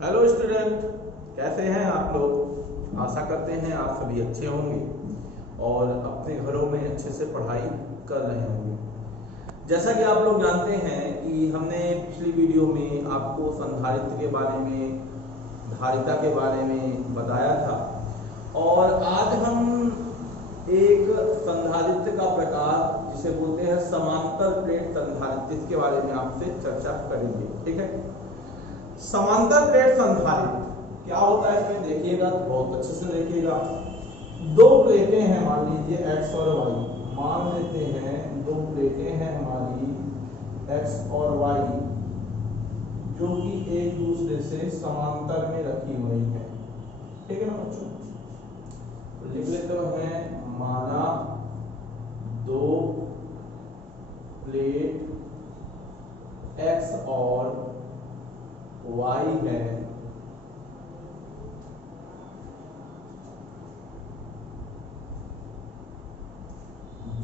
Hello student, कैसे हैं आप लोग। आशा करते हैं आप सभी अच्छे होंगे और अपने घरों में अच्छे से पढ़ाई कर रहे होंगे। जैसा कि आप लोग जानते हैं कि हमने पिछली वीडियो में आपको संधारित्र के बारे में, धारिता के बारे में बताया था और आज हम एक संधारित्र का प्रकार जिसे बोलते हैं समांतर प्लेट संधारित्र, इसके बारे में आपसे चर्चा करेंगे। ठीक है, समांतर प्लेट संधारित्र क्या होता है इसमें देखिएगा, बहुत अच्छे से देखिएगा। दो प्लेटें हैं, मान लीजिए x और y, मान लेते हैं दो प्लेटें हैं हमारी x और y जो कि एक दूसरे से समांतर में रखी हुई है। ठीक है ना बच्चों, तो लिख लेते हैं माना दो प्लेट x और y है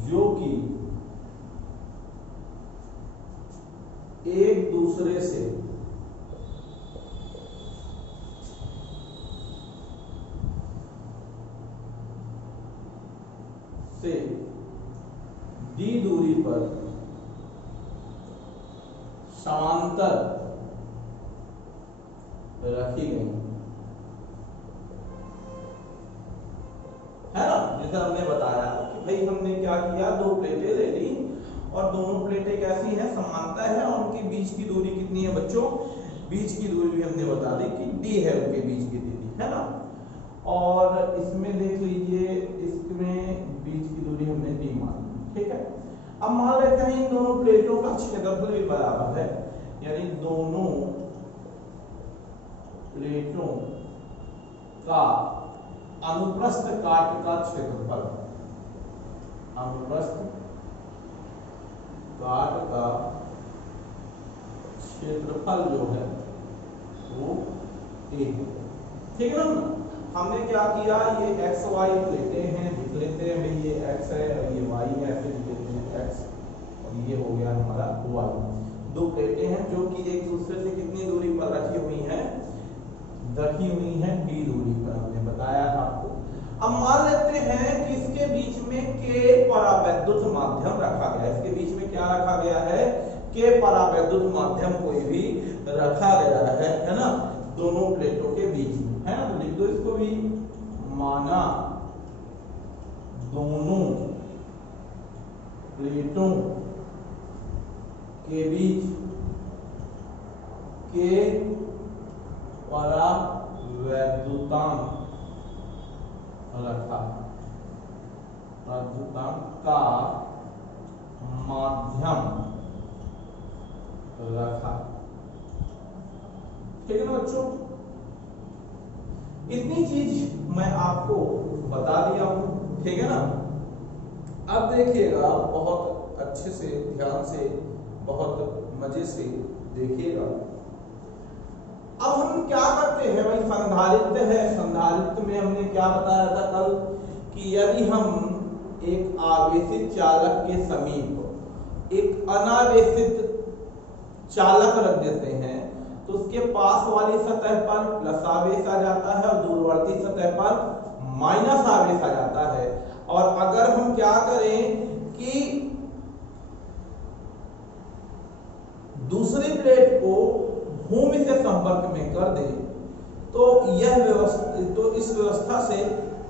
जो कि एक दूसरे से d दूरी पर समांतर रखी गई है ना। जैसे हमने बताया कि भाई हमने क्या किया, दो प्लेटें ले ली और दोनों प्लेटें कैसी हैं, समांतर है और उनके बीच की दूरी कितनी है बच्चों, बीच की दूरी भी हमने बता दी कि d है उनके बीच की दूरी, है ना। और इसमें देख लीजिए, इसमें बीच की दूरी हमने d मान ली। ठीक है, अब मान लेते हैं इन दोनों प्लेटों का क्षेत्रफल भी बराबर है, यानी दोनों प्लेटों का अनुप्रस्थ काट का क्षेत्रफल, अनुप्रस्थ काट का क्षेत्रफल जो है वो a है। ठीक है ना। हमने क्या किया, ये x y प्लेटें हैं, लिख लेते हैं भाई ये x है और ये y है, ऐसे लिख लेते हैं x और ये हो गया हमारा y। दो प्लेटें हैं जो कि एक दूसरे से कितनी दूरी पर रखी हुई हैं, रखी हुई हैं d दूरी पर, हमने बताया था आपको। अब मान लेते हैं कि इसके बीच में k परावैद्युत माध्यम रखा गया है, इसके बीच में क्या रखा गया है, k परावैद्युत माध्यम कोई भी रखा गया है ना, दोनों प्लेटों के बीच में, है ना। तो लिख दो इसको भी, माना दोनों प्लेटों के बीच के परावैद्युतांक रखा, वैद्युतांक का माध्यम रखा। ठीक है ना बच्चों, इतनी चीज मैं आपको बता दिया हूं। ठीक है ना। अब देखिएगा, बहुत अच्छे से, ध्यान से, बहुत मजे से देखिएगा। अब हम क्या करते हैं भाई, संधारित्र है, संधारित्र में हमने क्या बताया था कल कि यदि हम एक आवेशित चालक के समीप एक अनावेशित चालक रख देते हैं तो उसके पास वाली सतह पर प्लस आवेश आ जाता है और दूरवर्ती सतह पर माइनस आवेश आ जाता है। और अगर हम क्या करें कि दूसरी प्लेट को भूमि से संपर्क में कर दे तो यह व्यवस्था, तो इस व्यवस्था से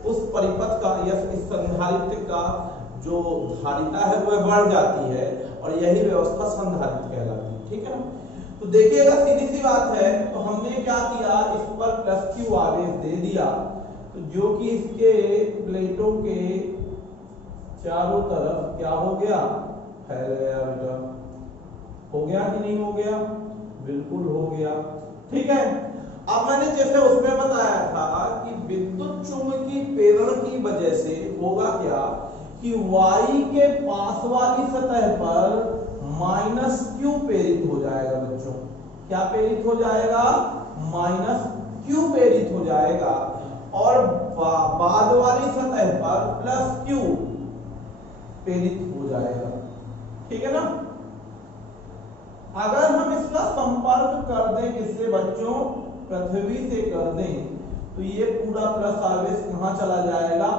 उस परिपथ का या इस संधारित्र का जो धारिता है वह बढ़ जाती है और यही व्यवस्था संधारित्र कहलाती है। ठीक है ना। तो देखिएगा, सीधी सी बात है, तो हमने क्या किया, इस पर प्लस q आवेश दे दिया, तो जो कि इसके प्लेटों के चारों तरफ क्या हो गया, फैल गया बेटा। हो गया कि नहीं हो गया, बिल्कुल हो गया। ठीक है। अब मैंने जैसे उसमें बताया था कि विद्युत चुंबकीय प्रेरण की वजह से होगा क्या कि y के पास वाली सतह पर माइनस q प्रेरित हो जाएगा बच्चों। क्या प्रेरित हो जाएगा, माइनस q प्रेरित हो जाएगा और बाद वाली सतह पर प्लस q प्रेरित हो जाएगा। ठीक है ना। अगर हम इसका संपर्क कर दें किससे बच्चों, पृथ्वी से कर दें तो ये पूरा प्लस आवेश कहाँ चला जाएगा,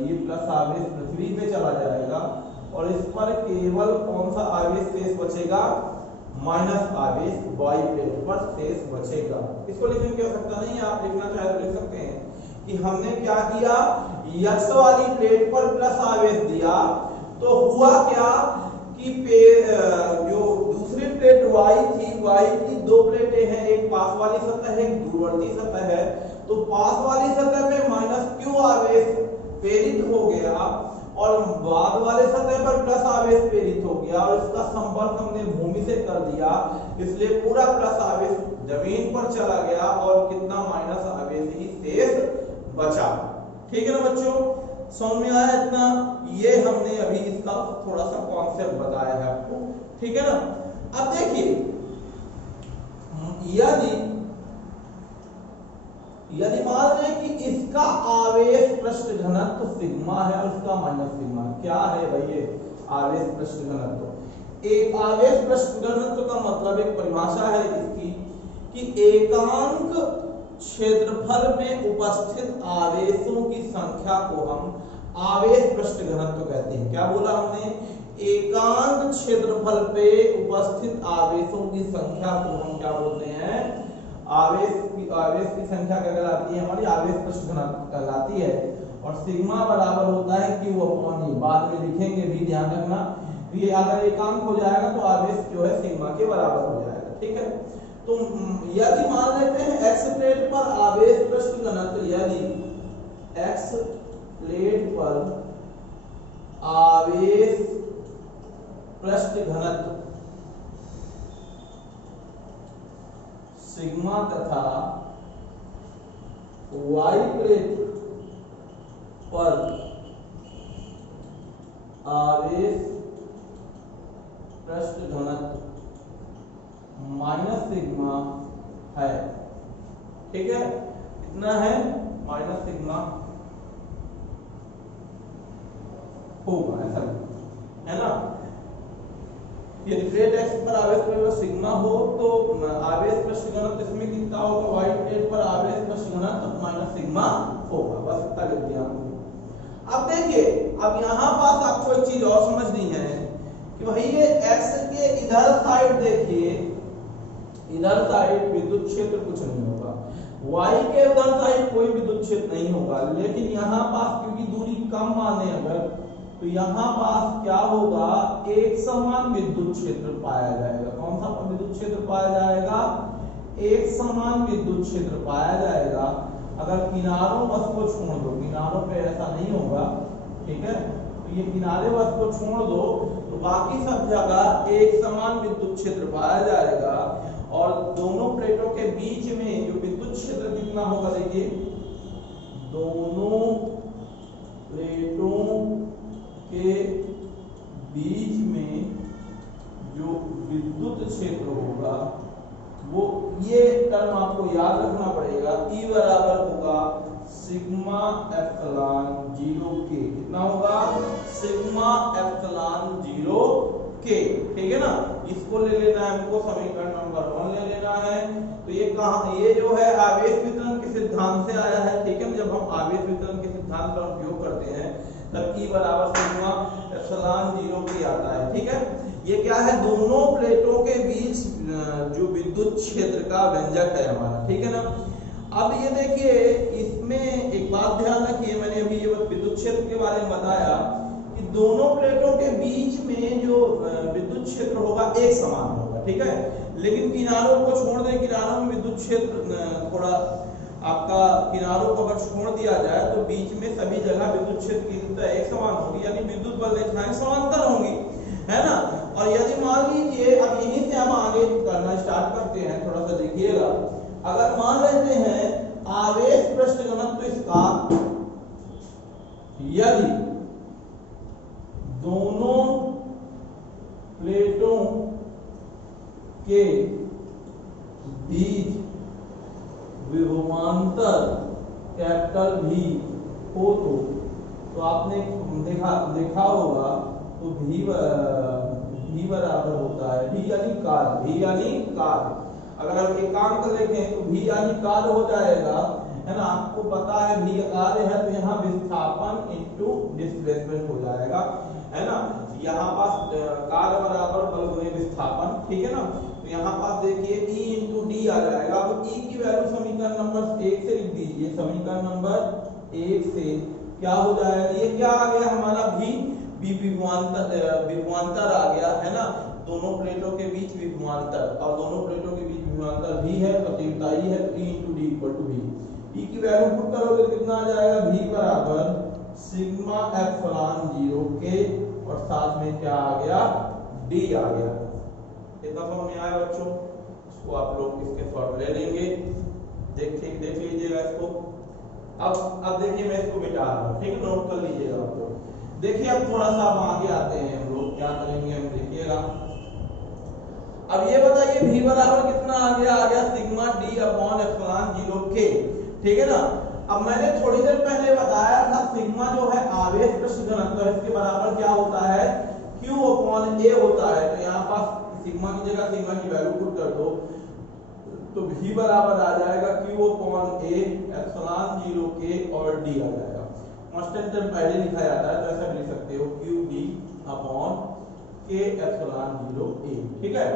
ये प्लस आवेश पृथ्वी पे चला जाएगा और इस पर केवल कौन सा आवेश शेष बचेगा, माइनस आवेश वाई प्लेट पर शेष बचेगा। इसको लिखने की आवश्यकता नहीं है, आप लिखना चाहे तो लिख सकते हैं कि हमने क्या किया, यक्स वाली प्लेट पर प्लस आवेश दिया तो हुआ क्या कि जो दूसरी प्लेट वाई थी, वाई की दो प्लेटें हैं, एक पास वाली सतह है, एक दूरवर्ती सतह है, तो पास वाली सतह पे माइनस क्यू आवेश प्रेरित हो गया और बाद वाले सतह पर प्लस आवेश प्रेरित हो गया और इसका संपर्क हमने भूमि से कर दिया, इसलिए पूरा प्लस आवेश जमीन पर चला गया और कितना माइनस आवेश ही शेष बचा। ठीक है ना बच्चों, समझ में आया इतना, ये हमने अभी इसका थोड़ा सा कॉन्सेप्ट बताया है आपको। ठीक है ना, अब देखिए यदि मान लें कि इसका आवेश पृष्ठ घनत्व सिग्मा है और इसका माइनस सिग्मा, क्या है भाई ये आवेश पृष्ठ घनत्व। एक आवेश पृष्ठ घनत्व का मतलब एक परिभाषा है इसकी कि एकांक क्षेत्रफल में उपस्थित आवेशों की संख्या को हम आवेश पृष्ठ घनत्व कहते हैं। क्या बोला हमने, एकांक क्षेत्रफल पे उपस्थित आवेशों की संख्या को हम क्या बोलते हैं, आवेश की संख्या क्या कहलाती है, हमारी आवेश पृष्ठ घनत्व कहलाती है। और सिग्मा बराबर होता है Q अपॉन E, बाद में लिखेंगे भी, ध्यान रखना, ये अगर एकांक हो जाएगा तो आवेश जो है सिग्मा के बराबर हो जाएगा। ठीक है, तो यदि मान लेते हैं x प्लेट पर आवेश पृष्ठ घनत्व, यदि x प्लेट पर आवेश पृष्ठ घनत्व सिग्मा तथा y प्लेट पर आवेश पृष्ठ घनत्व माइनस सिग्मा है। ठीक है, कितना है, माइनस सिग्मा होगा, ऐसा है ना। यदि प्लेट x पर आवेश पर सिग्मा हो तो आवेश पृष्ठ घनत्व इसमें कितना होगा, y प्लेट पर आवेश पृष्ठ घनत्व माइनस सिग्मा होगा। बस इतना लिख दिया। अब देखिए, अब यहाँ पास आपको एक चीज और समझनी है कि भाई ये x के इधर साइड देखिए, इधर साइड विद्युत क्षेत्र कुछ नहीं होगा, y के उधर साइड कोई विद्युत क्षेत्र नहीं होगा, लेकिन यहाँ पास क्योंकि दूरी कम माने अगर, तो यहाँ पास क्या होगा, एक समान विद्युत क्षेत्र पाया जाएगा। कौन सा विद्युत क्षेत्र पाया जाएगा, एक समान विद्युत क्षेत्र पाया जाएगा। अगर किनारों बस को छोड़ दो, किनारों पे ऐसा नहीं होगा, ठीक है, तो ये किनारे बस को छोड़ दो तो बाकी सब जगह एक समान विद्युत क्षेत्र पाया जाएगा और दोनों प्लेटों के बीच में जो विद्युत क्षेत्र कितना होगा, देखिए दोनों प्लेटों के बीच में जो विद्युत क्षेत्र होगा वो, ये टर्म आपको याद रखना पड़ेगा, E बराबर होगा सिग्मा एप्सिलॉन 0 K। कितना होगा, सिग्मा एप्सिलॉन 0 K। ठीक है ना, इसको ले लेना है हमको, समीकरण नंबर 1 ले लेना है। तो ये कहाँ, ये जो है आवेश वितरण के सिद्धांत से आया है। ठीक है, जब हम आवेश वितरण के सिद्धांत का उपयोग करते हैं तब E बराबर सिग्मा एप्सिलॉन 0 K आता है। ठीक है, ये क्या है, दोनों प्लेटों के बीच जो विद्युत क्षेत्र का व्यंजक है हमारा। ठीक है ना, अब ये देखिए, इसमें एक बात ध्यान रखिए, मैंने अभी ये विद्युत क्षेत्र के बारे में बताया कि दोनों प्लेटों के बीच में जो विद्युत क्षेत्र होगा एक समान होगा। ठीक है, लेकिन किनारों को छोड़ दें, किनारों में विद्युत क्षेत्र थोड़ा आपका, किनारों को अगर छोड़ दिया जाए तो बीच में सभी जगह विद्युत क्षेत्र की एक समान होगी, यानी विद्युत बल रेखाएं समांतर होंगी, है ना। और यदि मान लीजिए, अब यहीं से हम आगे करना स्टार्ट करते हैं, थोड़ा सा देखिएगा, अगर मान लेते हैं आवेश पृष्ठ घनत्व इसका, यदि दोनों प्लेटों के बीच विभवांतर कैपिटल भी हो तो आपने देखा होगा, तो भी बराबर होता है, भी यानी कार्य, भी यानी कार्य। अगर हम एकांक लिखें तो भी यानी कार्य हो जाएगा, है ना, आपको पता है भी कार्य है तो यहाँ विस्थापन इनटू डिस्प्लेसमेंट हो जाएगा, है ना। यहाँ पास कार्य बराबर बल गुणे विस्थापन, ठीक है ना। तो यहाँ पास देखिए E इंटू डी आ जाएगा। अब E की वैल्यू समीकरण नंबर 1 से लिख दीजिए, समीकरण नंबर 1 से क्या हो जाएगा, ये क्या आ गया हमारा भी विभवांतर आ गया, है ना, दोनों प्लेटों के बीच विभवांतर, और दोनों प्लेटों के बीच विभवांतर भी है, प्रतियोगिता ही है, E into D equal to भी। E की वैल्यू पुट करोगे तो कितना आ जाएगा, V बराबर सिग्मा एप्सिलॉन 0 के और साथ में क्या आ गया, D आ गया। इतना समझ में आया बच्चों? इसको आप लोग इसके फॉर्मूले लेंगे, देख लीजिएगा इसको। अब देखिए मैं इसको मिटा रहा हूँ, ठीक है, नोट कर लीजिएगा आप लोग। देखिए अब थोड़ा सा हम आगे आते हैं, हम लोग क्या करेंगे, हम देखिएगा। अब ये बताइए V बराबर कितना आ गया सिग्मा D अपॉन एप्सिलॉन 0 के, ठीक है ना। अब मैंने थोड़ी देर पहले बताया था सिग्मा जो है आवेश पृष्ठ घनत्व, इसके बराबर क्या होता है, Q अपॉन A होता है। तो यहाँ पास सिग्मा की जगह सिग्मा की वैल्यू पुट कर दो तो V बराबर आ जाएगा Q अपॉन A एप्सिलॉन 0 के और D आ जाएगा। कांस्टेंट टर्म पहले लिखा जाता है तो ऐसा लिख सकते हो QD upon K epsilon 0 A, ठीक है।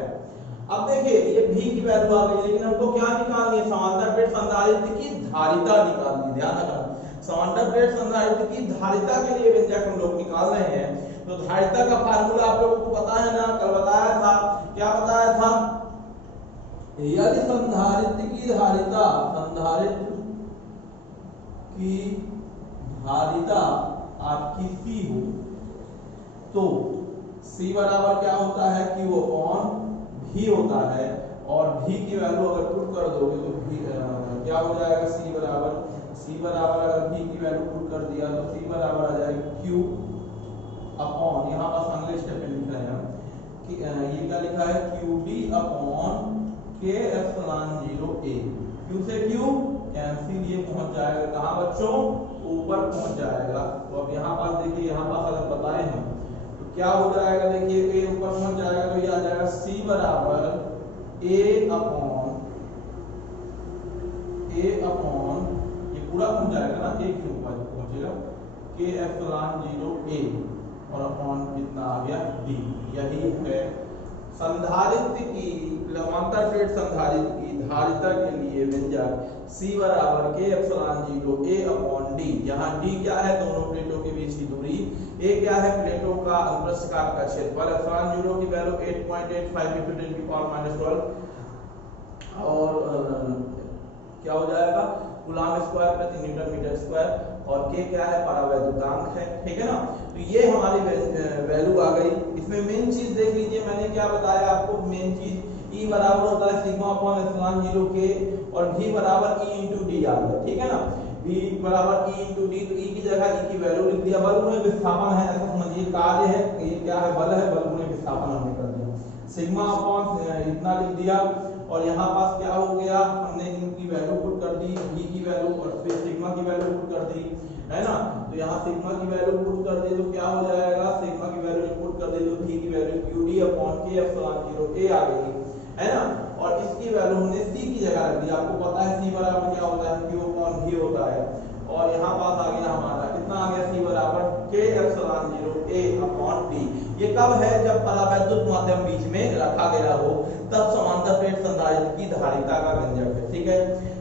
अब देखिए ये V की वैल्यू आ गई, लेकिन हमको क्या निकालनी है, समांतर प्लेट संधारित्र की धारिता निकालनी है। ध्यान रखना, समांतर प्लेट संधारित्र की धारिता के लिए व्यंजक हम लोग निकाल रहे हैं। तो धारिता का फार्मूला आप लोगों को पता है ना, कल बताया था, क्या बताया था, यदि संधारित्र की धारिता आपकी C हो तो C बराबर क्या होता है, Q अपॉन V होता है, और V की वैल्यू अगर पुट कर दोगे तो V क्या हो जाएगा, C बराबर अगर V की वैल्यू पुट कर दिया तो C बराबर आ जाएगा Q अपॉन, यहाँ पर अगले स्टेप में लिख रहे हैं कि ये क्या लिखा है, QD upon K epsilon 0 A। Q से Q कैंसिल, ये पहुंच जाएगा कहाँ बच्चों, ऊपर पहुंच जाएगा। तो अब यहाँ पास देखिए, यहाँ पास अगर बताए हम तो क्या हो जाएगा, देखिए A ऊपर पहुंच जाएगा तो ये आ जाएगा C बराबर A अपॉन ये पूरा पहुंच जाएगा ना, A के ऊपर पहुंचेगा K एप्सिलॉन 0 A और अपॉन कितना आ गया D। यही है संधारित्र की, समांतर प्लेट संधारित्र की धारिता के लिए व्यंजक C बराबर K epsilon 0 A upon D। यहाँ D क्या है, दोनों प्लेटों के बीच की दूरी, A क्या है, प्लेटों का अनुप्रस्थ काट का क्षेत्रफल, एप्सिलॉन 0 की वैल्यू 8.85 × 10⁻⁻12 और क्या हो जाएगा, कूलम स्क्वायर प्रति न्यूटन मीटर स्क्वायर, और K क्या है, परावैद्युतांक है, ठीक है ना। तो ये हमारी वैल्यू आ गई। इसमें मेन चीज देख लीजिए, मैंने क्या बताया आपको, मेन चीज E बराबर होता है सिग्मा अपॉन एप्सिलॉन 0 के और V बराबर E इंटू डी आ गया, ठीक है ना। V बराबर E इंटू डी, तो E की जगह E की वैल्यू लिख दिया। बल गुणे विस्थापन है, ऐसा समझिए, कार्य है, ये क्या है, बल है, बल गुणे विस्थापन हमने कर दिया। सिग्मा अपॉन इतना लिख दिया, और यहाँ पास क्या हो गया, हमने इनकी वैल्यू पुट कर दी, V की वैल्यू और फिर सिग्मा की वैल्यू पुट कर दी, है ना। तो यहाँ सिग्मा की वैल्यू पुट कर दी तो क्या हो जाएगा, सिग्मा की वैल्यू पुट कर दी तो V की value QD upon K epsilon 0 A आ गई, है ना। और इसकी वैल्यू हमने C की जगह रख दी। आपको पता है C बराबर क्या होता है, Q अपॉन V होता है, और यहाँ पास आ गया हमारा कितना आ गया, C बराबर K epsilon 0 A upon D। ये कब है, जब परावैद्युत माध्यम बीच में रखा गया हो, तब समांतर प्लेट संधारित्र की धारिता का व्यंजक है, ठीक है।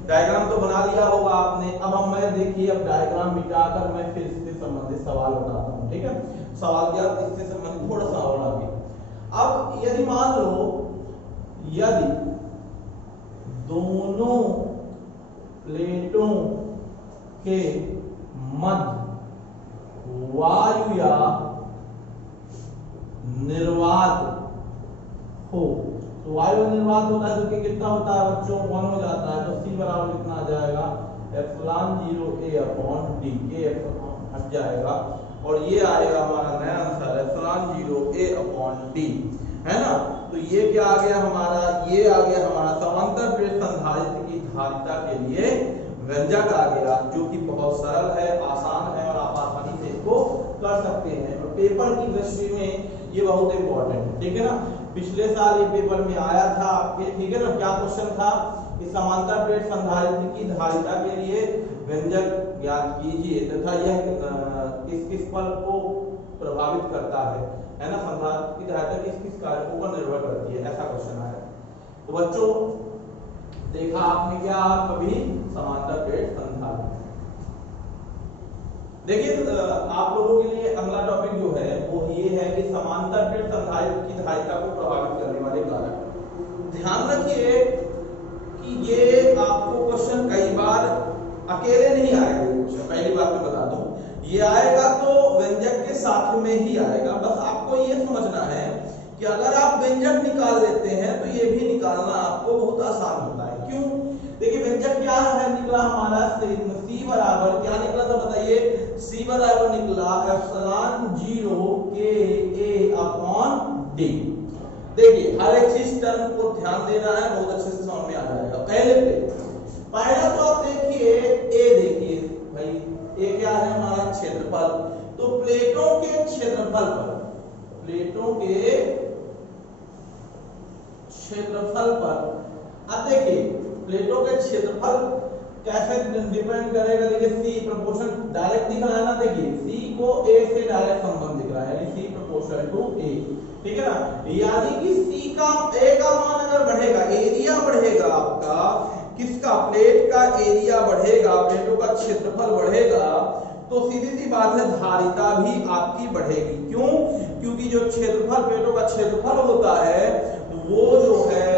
डायग्राम तो बना लिया होगा आपने। अब हम मैं देखिए, अब डायग्राम मिटाकर मैं फिर इससे संबंधित सवाल उठाता हूँ, ठीक है। सवाल क्या, इससे संबंधित थोड़ा सा और आगे। अब यदि मान लो, यदि दोनों प्लेटों के मध्य वायु या निर्वात हो, तो वायु निर्वात होता है तो कितना होता है बच्चों, 1 हो जाता है। तो C बराबर कितना आ जाएगा, epsilon 0 A upon D, K epsilon हट जाएगा, और ये आएगा हमारा नया answer epsilon 0 A upon D, है ना। तो ये क्या आ गया हमारा, ये आ गया हमारा समांतर प्लेट संधारित्र की धारिता के लिए व्यंजक आ गया, जो कि बहुत सरल है, आसान है, और आप आसानी से इसको कर सकते हैं। और पेपर की दृष्टि में ये बहुत इंपॉर्टेंट है, ठीक है ना। पिछले साल ये पेपर में आया था आपके, ठीक है ना। क्या क्वेश्चन था कि समांतर प्लेट संधारित्र की धारिता के लिए व्यंजक ज्ञात कीजिए तथा यह किस किस पल को प्रभावित करता है ना। संधारित्र की धारिता किस किस कारकों पर निर्भर करती है, ऐसा क्वेश्चन आया। तो बच्चों देखा आपने क्या, कभी समांतर प्लेट संधारित्र। देखिए आप लोगों के लिए अगला टॉपिक जो है वो ये है कि समांतर प्लेट संधारित्र की धारिता को प्रभावित करने वाले कारक। ध्यान रखिए कि ये आपको क्वेश्चन कई बार अकेले नहीं आएगा। पहली बात मैं बता दूं, ये आएगा तो व्यंजक के साथ में ही आएगा। बस आपको ये समझना है कि अगर आप व्यंजक निकाल लेते हैं तो ये भी निकालना आपको बहुत आसान होता है। क्यों? देखिए व्यंजक क्या है, निकला हमारा C बराबर क्या निकला था बताइए, C बराबर निकला ε0 KA/D। देखिए हर एक चीज टर्म को ध्यान देना है, बहुत अच्छे से समझ में आ जाएगा। पहला तो आप देखिए A, देखिए भाई A क्या है हमारा क्षेत्रफल। तो प्लेटों के क्षेत्रफल पर, प्लेटों के क्षेत्रफल पर अब देखिए प्लेटों के क्षेत्रफल कैसे डिपेंड करेगा। देखिए C प्रोपोर्शन डायरेक्ट दिख रहा है ना, देखिए C को A से डायरेक्ट संबंध दिख रहा है, यानी C प्रोपोर्शनल टू A, ठीक है ना। यानी कि C का A का मान अगर बढ़ेगा, एरिया बढ़ेगा आपका, किसका, प्लेट का एरिया बढ़ेगा, प्लेटों का क्षेत्रफल बढ़ेगा, तो सीधी सी बात है धारिता भी आपकी बढ़ेगी। क्यों? क्योंकि जो क्षेत्रफल, प्लेटों का क्षेत्रफल होता है वो जो है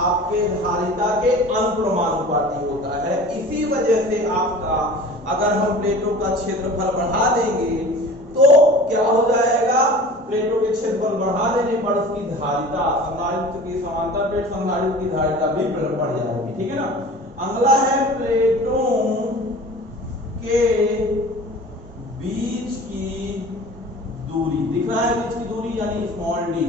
आपके धारिता के अनुप्रमानुपाती होता है। इसी वजह से आपका अगर हम प्लेटों का क्षेत्रफल बढ़ा देंगे तो क्या हो जाएगा, प्लेटों के क्षेत्रफल बढ़ा देने पर उसकी धारिता, संधारित्र की, समांतर प्लेट संधारित्र की धारिता भी बढ़ जाएगी, ठीक है ना। अगला है प्लेटों के बीच की दूरी, दिख रहा है बीच की दूरी यानी small D,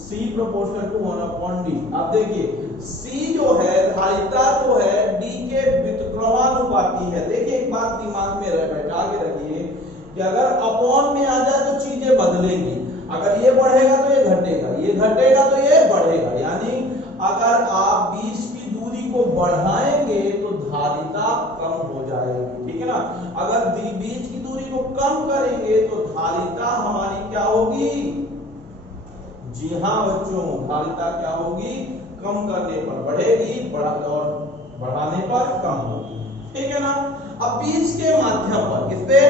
C proportional to 1/D। अब देखिए C जो है धारिता जो है D के व्युत्क्रमानुपाती है। देखिए एक बात दिमाग में बैठा के रखिए कि अगर अपॉन में आ जाए तो चीजें बदलेंगी। अगर ये बढ़ेगा तो ये घटेगा, ये घटेगा तो ये बढ़ेगा। यानी अगर आप बीच की दूरी को बढ़ाएंगे तो धारिता कम हो जाएगी, ठीक है ना। अगर बीच की दूरी को कम करेंगे तो धारिता हमारी क्या होगी, जी हाँ बच्चों, धारिता क्या होगी, कम करने पर बढ़ेगी और बढ़ाने पर कम होगी, ठीक है ना। अब बीच के माध्यम पर, किस पे,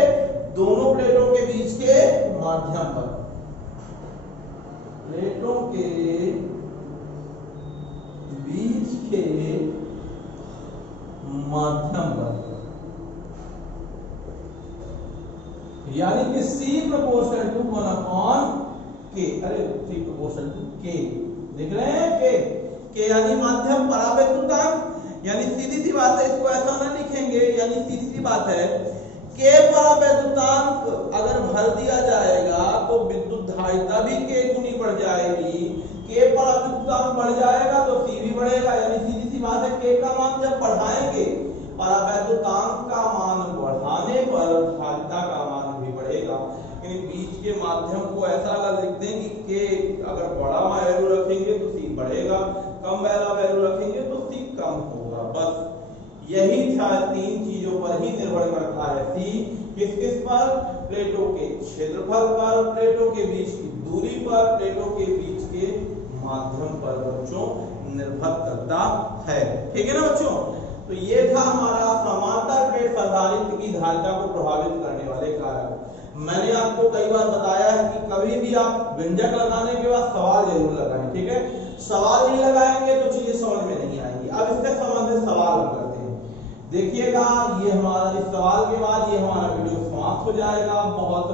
दोनों प्लेटों के बीच के माध्यम पर, प्लेटों के बीच के माध्यम पर, यानी कि C प्रोपोर्शनल टू 1/K, अरे C प्रोपोर्शनल टू K, देख रहे हैं K यानी माध्यम परावैद्युतांक। यानी सीधी सी बात है, इसको ऐसा ना लिखेंगे, यानी सीधी सी बात है K परावैद्युतांक अगर भर दिया जाएगा तो विद्युत धारिता भी K गुनी बढ़ जाएगी। K परावैद्युतांक बढ़ जाएगा तो C भी बढ़ेगा, यानी सीधी सी बात है K का मान जब बढ़ाएंगे, परावैद्युतांक का मान बढ़ाने पर धारिता का मान भी बढ़ेगा। बीच के माध्यम को ऐसा अगर लिख दें कि K अगर बड़ा वैल्यू रखेंगे तो C बढ़ेगा, कम वाला वैल्यू रखेंगे तो C कम होगा। बस यही था, तीन चीजों पर ही निर्भर करता है C, किस किस पर, प्लेटों के क्षेत्रफल पर, प्लेटों के बीच की दूरी पर, प्लेटों के बीच के माध्यम पर बच्चों निर्भर करता है, ठीक है ना बच्चों। तो ये था हमारा समांतर प्लेट संधारित्र की धारिता को प्रभावित करने वाले कारक। मैंने आपको कई बार बताया है कि कभी भी आप व्यंजक लगाने के बाद सवाल जरूर लगाएं, ठीक है। सवाल नहीं लगाएंगे तो चीजें समझ में नहीं आएंगी। अब इससे संबंधित सवाल हम करते हैं, देखिएगा। ये हमारा, इस सवाल के बाद ये हमारा वीडियो समाप्त हो जाएगा। बहुत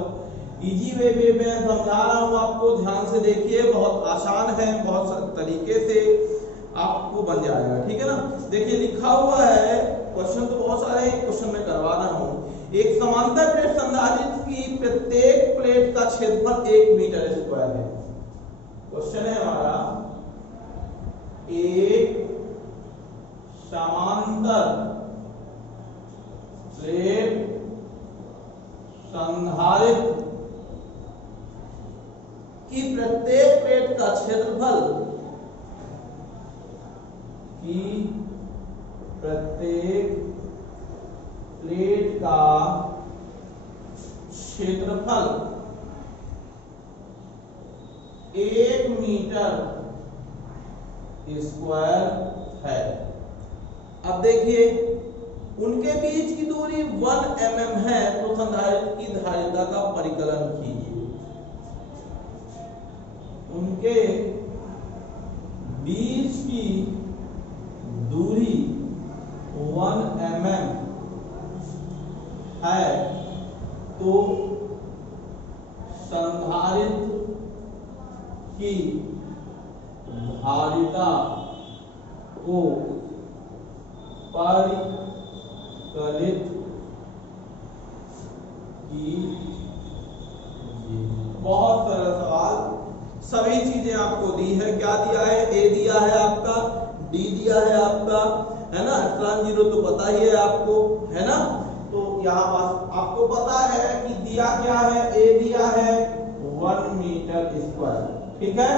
इजी वे में मैं समझा रहा हूँ आपको, ध्यान से देखिए, बहुत आसान है, बहुत तरीके से आपको बन जाएगा, ठीक है ना। देखिए लिखा हुआ है, क्वेश्चन तो बहुत सारे क्वेश्चन में करवा रहा हूँ। एक समांतर प्लेट संधारित्र की प्रत्येक प्लेट का क्षेत्रफल 1 मीटर स्क्वायर है। क्वेश्चन है हमारा, एक समांतर प्लेट संधारित्र की प्रत्येक प्लेट का क्षेत्रफल कि प्रत्येक प्लेट का क्षेत्रफल 1 मीटर स्क्वायर है। अब देखिए उनके बीच की दूरी 1 mm है, तो संधारित्र की धारिता का परिकलन कीजिए। उनके बीच की दूरी 1 mm है, तो संधारित्र की धारिता को परिकलित कीजिए। बहुत सरल सवाल, सभी चीजें आपको दी है। क्या दिया है? ए दिया है आपका, डी दिया है आपका, है ना, एप्सिलॉन 0 तो पता ही है आपको, है ना। तो यहाँ पास आपको पता है कि दिया क्या है, ए दिया है 1 मीटर स्क्वायर, ठीक है।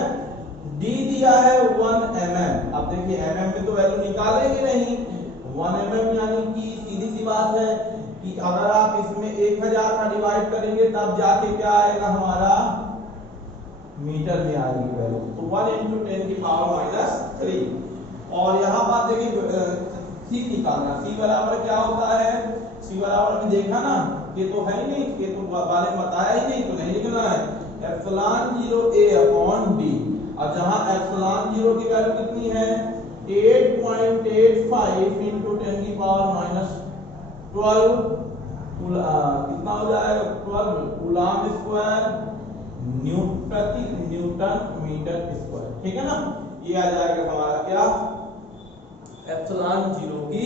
डी दिया है 1 mm। अब देखिए mm में तो वैल्यू निकालेंगे नहीं, 1 mm यानी कि सीधी सी बात है कि अगर आप इसमें 1000 का डिवाइड करेंगे तब जाके क्या आएगा हमारा, मीटर में आएगी वैल्यू। तो 1 × 10⁻³ और यहाँ बात देखिए सी निकालना। सी बराबर क्या होता है? सी बराबर में देखा ना, ये तो है ही नहीं, ये तो बारे में बताया ही नहीं, तो नहीं लिखना है। Epsilon 0 A/d। और जहां एप्सिलॉन 0 की वैल्यू कितनी है? 8.85 × 10⁻12 कितना हो जाएगा? 12 कूलम स्क्वायर प्रति न्यूटन मीटर स्क्वायर, ठीक है ना। ये आ जाएगा हमारा क्या, एप्सिलॉन 0 की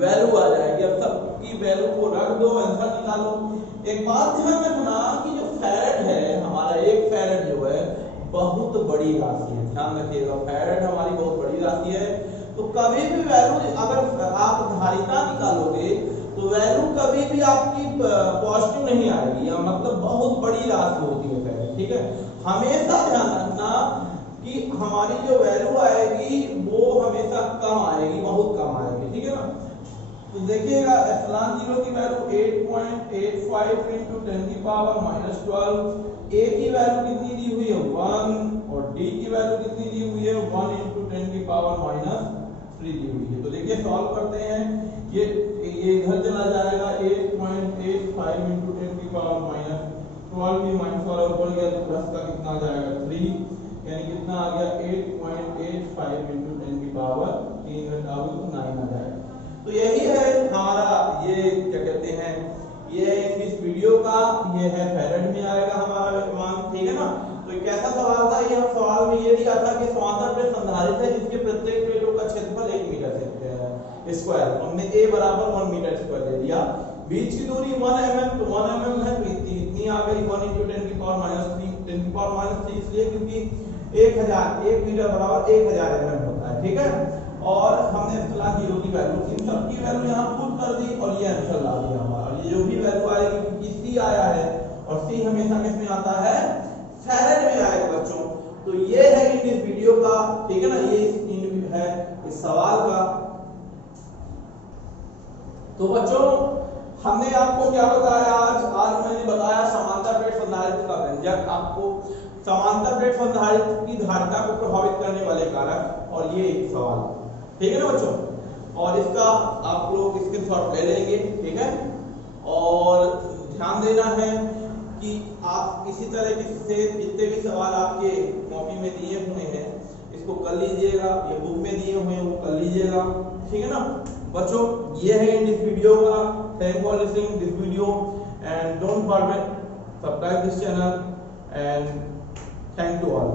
वैल्यू आ जाएगी। अब सबकी वैल्यू को रख दो, आंसर निकालो। एक बात ध्यान रखना कि जो फैरेड है हमारा, एक फैरेड जो है बहुत बड़ी राशि है, ध्यान रखिएगा। फैरेड हमारी बहुत बड़ी राशि है, तो कभी भी वैल्यू अगर आप धारिता निकालोगे तो वैल्यू कभी भी आपकी पॉजिटिव नहीं आएगी, या मतलब बहुत बड़ी राशि होती है फैरेड, ठीक है। हमेशा ध्यान रखना कि हमारी जो वैल्यू आएगी वो हमेशा कम आएगी, बहुत कम आएगी, ठीक है ना। तो देखिएगा एप्सिलॉन 0 की वैल्यू 8.85 × 10⁻12। ए की वैल्यू कितनी दी हुई है? 1। और डी की वैल्यू कितनी दी हुई है? 1 × 10⁻³ दी हुई है। तो देखिए सॉल्व करते हैं, ये इधर चला जाएगा, 8.85 × 10⁻12 भी माइनस वाला ऊपर गया तो प्लस का कितना आ जाएगा? 3, यानी कितना आ गया? 8.85 × 10⁻3 घटाओ तो 9 आ जाएगा। तो यही है हमारा, ये क्या कहते हैं, ये है इस वीडियो का, ये है फैरेड में आएगा हमारा मान, ठीक है ना। तो एक ऐसा सवाल था, ये सवाल में ये दिया था कि समांतर प्लेट संधारित्र है जिसके प्रत्येक प्लेटों का क्षेत्रफल 1 मीटर स्क्वायर, हमने a बराबर 1 मीटर स्क्वायर ले लिया। बीच की दूरी 1 mm, तो 1 mm है, तो इतनी आ गई 1 × 10⁻³ इसलिए क्योंकि 1 मीटर बराबर 1000 mm होता है, ठीक है। और हमने एप्सिलॉन 0 की वैल्यू, इन सब की वैल्यू यहाँ पुट कर दी और ये आंसर ला दिया हमारा। ये जो भी वैल्यू आएगी, क्योंकि सी आया है और सी हमेशा किसमें आता है? फैरेड में आएगा बच्चों। तो ये है इस वीडियो का, ठीक है ना, ये है इस सवाल का। तो बच्चों हमने आपको क्या बताया आज मैंने बताया समांतर प्लेट संधारित्र का व्यंजक, आपको समांतर प्लेट संधारित्र की धारिता को प्रभावित करने वाले कारक, और ये एक सवाल, ठीक है ना बच्चों। और इसका आप लोग स्क्रीनशॉट ले लेंगे, ठीक है। और ध्यान देना है कि आप इसी तरह से जितने भी सवाल आपके कॉपी में दिए हुए हैं इसको कर लीजिएगा, ये बुक में दिए हुए हैं वो कर लीजिएगा, ठीक है ना बच्चों। ये है इन दिस वीडियो का। Thank for listening this video and don't forget subscribe this channel and thank to all.